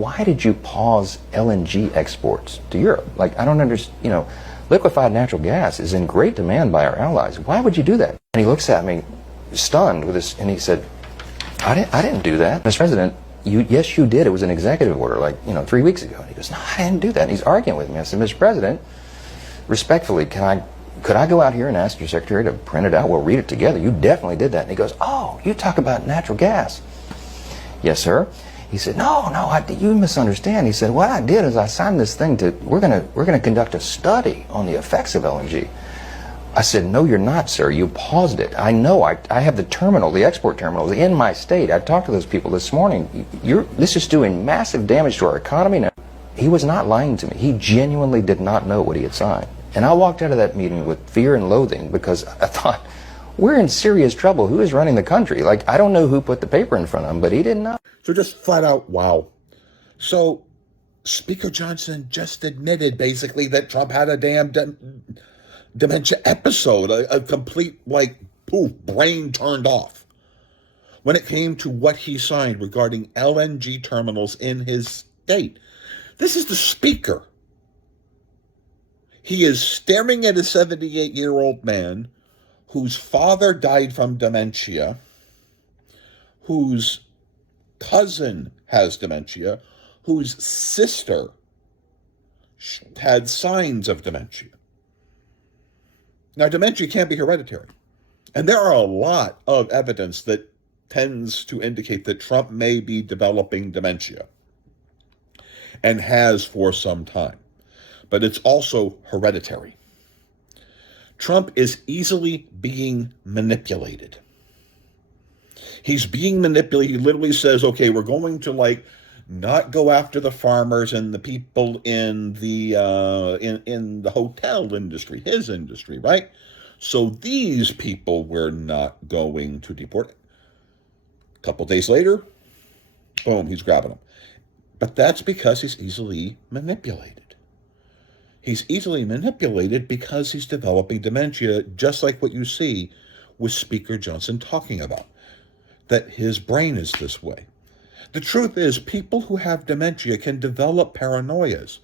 why did you pause LNG exports to Europe? Like, I don't understand, liquefied natural gas is in great demand by our allies. Why would you do that? And he looks at me, stunned with this, and he said, I didn't do that. Mr. President, yes, you did. It was an executive order, 3 weeks ago. And he goes, no, I didn't do that. And he's arguing with me. I said, Mr. President, respectfully, could I go out here and ask your secretary to print it out? We'll read it together. You definitely did that. And he goes, oh, you talk about natural gas. Yes, sir. He said, no, you misunderstand. He said, what I did is I signed this thing we're gonna conduct a study on the effects of LNG. I said, no, you're not, sir. You paused it. I know. I have the export terminals in my state. I talked to those people this morning. This is doing massive damage to our economy now. He was not lying to me. He genuinely did not know what he had signed. And I walked out of that meeting with fear and loathing because I thought, we're in serious trouble. Who is running the country? I don't know who put the paper in front of him, but he didn't know. So just flat out, wow. So Speaker Johnson just admitted basically that Trump had a damn dementia episode, a complete, poof, brain turned off when it came to what he signed regarding LNG terminals in his state. This is the Speaker. He is staring at a 78-year-old man whose father died from dementia, whose cousin has dementia, whose sister had signs of dementia. Now, dementia can't be hereditary. And there are a lot of evidence that tends to indicate that Trump may be developing dementia and has for some time. But it's also hereditary. Trump is easily being manipulated. He's being manipulated. He literally says, okay, we're going to not go after the farmers and the people in the in the hotel industry, his industry, right? So these people we're not going to deport. A couple days later, boom, he's grabbing them. But that's because he's easily manipulated. He's easily manipulated because he's developing dementia, just like what you see with Speaker Johnson talking about, that his brain is this way. The truth is, people who have dementia can develop paranoias,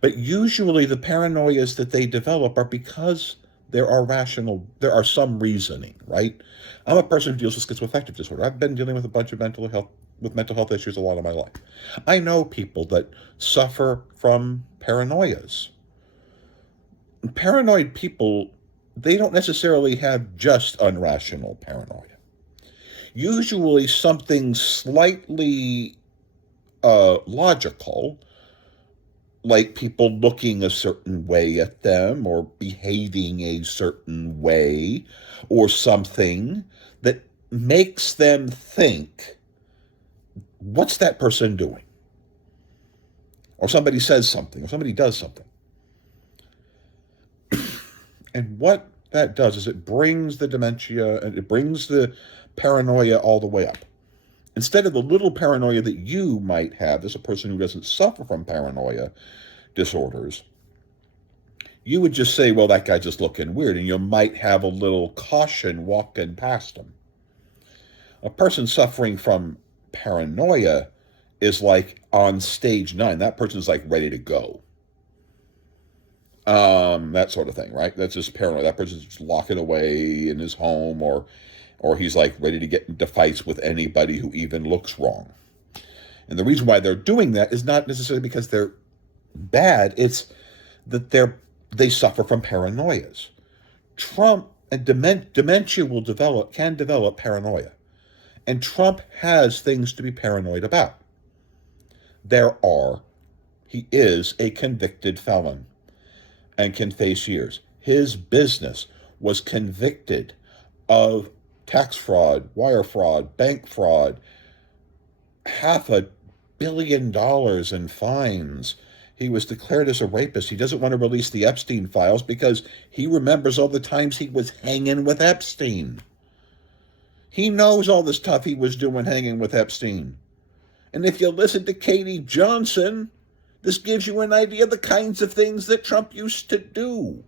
but usually the paranoias that they develop are because there are some reasoning, right? I'm a person who deals with schizoaffective disorder. I've been dealing with a bunch of mental health issues a lot of my life. I know people that suffer from paranoias. Paranoid people, they don't necessarily have just irrational paranoia. Usually something slightly logical, like people looking a certain way at them or behaving a certain way or something that makes them think, what's that person doing? Or somebody says something, or somebody does something. And what that does is it brings the dementia and it brings the paranoia all the way up. Instead of the little paranoia that you might have as a person who doesn't suffer from paranoia disorders, you would just say, well, that guy's just looking weird, and you might have a little caution walking past him. A person suffering from paranoia is like on stage 9. That person's ready to go. That sort of thing, right? That's just paranoid. That person's just locking away in his home, or he's ready to get into fights with anybody who even looks wrong. And the reason why they're doing that is not necessarily because they're bad. It's that they suffer from paranoias. Trump and dementia can develop paranoia. And Trump has things to be paranoid about. He is a convicted felon and can face years. His business was convicted of tax fraud, wire fraud, bank fraud, $500 million in fines. He was declared as a rapist. He doesn't want to release the Epstein files because he remembers all the times he was hanging with Epstein. He knows all the stuff he was doing hanging with Epstein. And if you listen to Katie Johnson, this gives you an idea of the kinds of things that Trump used to do.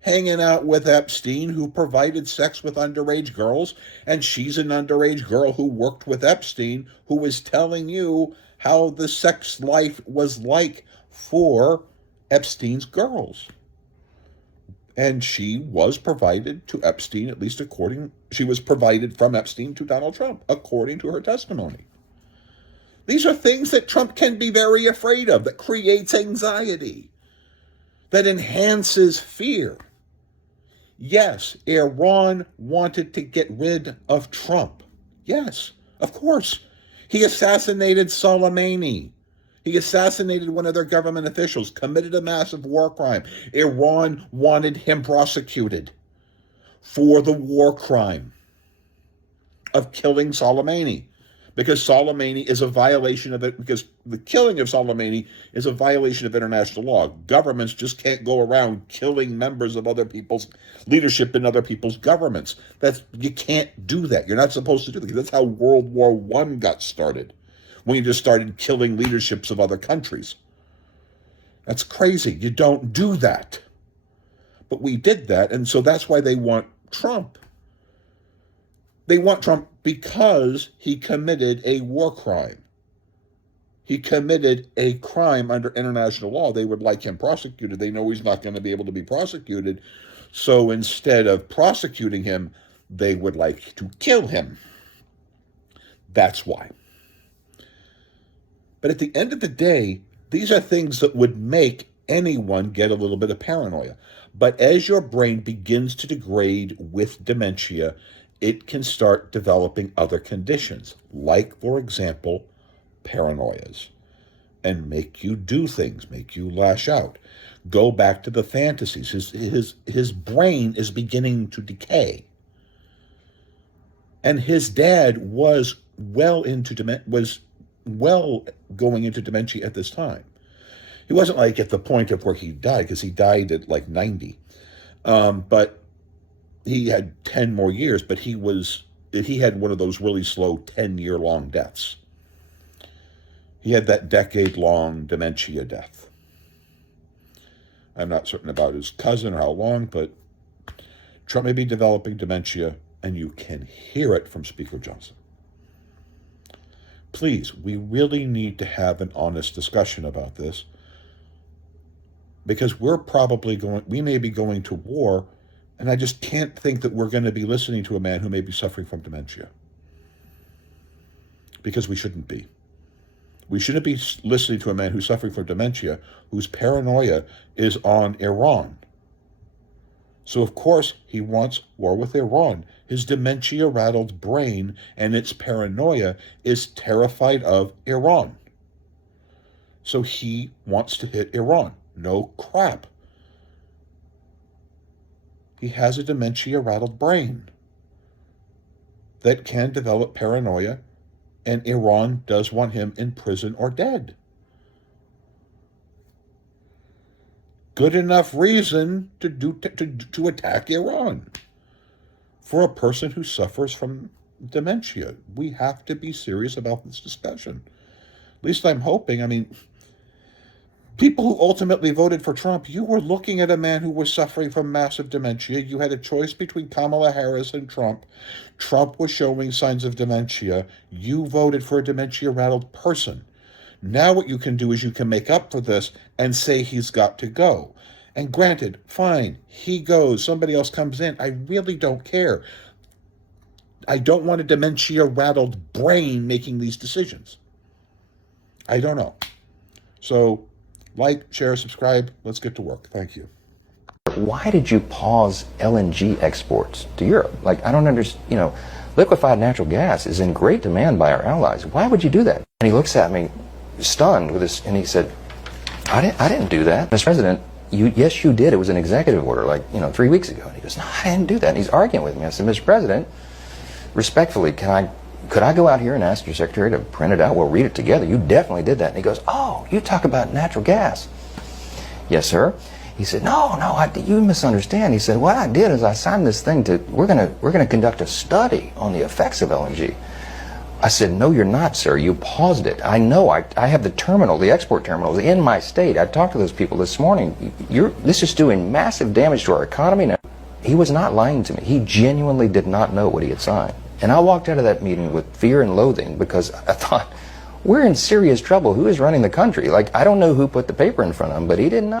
Hanging out with Epstein, who provided sex with underage girls, and she's an underage girl who worked with Epstein, who was telling you how the sex life was like for Epstein's girls. And she was provided to Epstein, at least she was provided from Epstein to Donald Trump, according to her testimony. These are things that Trump can be very afraid of, that creates anxiety, that enhances fear. Yes, Iran wanted to get rid of Trump. Yes, of course. He assassinated Soleimani. He assassinated one of their government officials, committed a massive war crime. Iran wanted him prosecuted for the war crime of killing Soleimani, because Soleimani is a violation of it, because the killing of Soleimani is a violation of international law. Governments just can't go around killing members of other people's leadership in other people's governments. You can't do that. You're not supposed to do that, because that's how World War I got started, when you just started killing leaderships of other countries. That's crazy. You don't do that. But we did that, and so that's why they want Trump. They want Trump because he committed a war crime. He committed a crime under international law. They would like him prosecuted. They know he's not going to be able to be prosecuted. So instead of prosecuting him, they would like to kill him. That's why. But at the end of the day, these are things that would make anyone get a little bit of paranoia. But as your brain begins to degrade with dementia, it can start developing other conditions, like, for example, paranoias, and make you do things, make you lash out. Go back to the fantasies. His brain is beginning to decay. And his dad was well going into dementia at this time. He wasn't like at the point of where he died, because he died at like 90. But he had 10 more years, but he had one of those really slow 10-year-long deaths. He had that decade-long dementia death. I'm not certain about his cousin or how long, but Trump may be developing dementia, and you can hear it from Speaker Johnson. Please, we really need to have an honest discussion about this, because we may be going to war, and I just can't think that we're going to be listening to a man who may be suffering from dementia. Because we shouldn't be. We shouldn't be listening to a man who's suffering from dementia, whose paranoia is on Iran. So, of course, he wants war with Iran. His dementia-rattled brain and its paranoia is terrified of Iran. So he wants to hit Iran. No crap. He has a dementia-rattled brain that can develop paranoia, and Iran does want him in prison or dead. Good enough reason to attack Iran for a person who suffers from dementia. We have to be serious about this discussion. At least I'm hoping. I mean, people who ultimately voted for Trump, you were looking at a man who was suffering from massive dementia. You had a choice between Kamala Harris and Trump. Trump was showing signs of dementia. You voted for a dementia-rattled person. Now what you can do is you can make up for this and say he's got to go. And granted, fine, he goes, somebody else comes in. I really don't care. I don't want a dementia-rattled brain making these decisions. I don't know. So, like, share, subscribe. Let's get to work. Thank you. Why did you pause LNG exports to Europe? Like, I don't understand. Liquefied natural gas is in great demand by our allies. Why would you do that? And he looks at me, stunned with this, and he said, I didn't do that. Mr. President, yes, you did. It was an executive order, 3 weeks ago. And he goes, no, I didn't do that. And he's arguing with me. I said, Mr. President, respectfully, could I go out here and ask your secretary to print it out? We'll read it together. You definitely did that. And he goes, oh, you talk about natural gas. Yes, sir. He said, no, you misunderstand. He said, what I did is I signed this thing we're gonna conduct a study on the effects of LNG. I said, no, you're not, sir. You paused it. I know. I have the export terminals in my state. I talked to those people this morning. This is doing massive damage to our economy now. He was not lying to me. He genuinely did not know what he had signed. And I walked out of that meeting with fear and loathing, because I thought, we're in serious trouble. Who is running the country? Like, I don't know who put the paper in front of him, but he did not.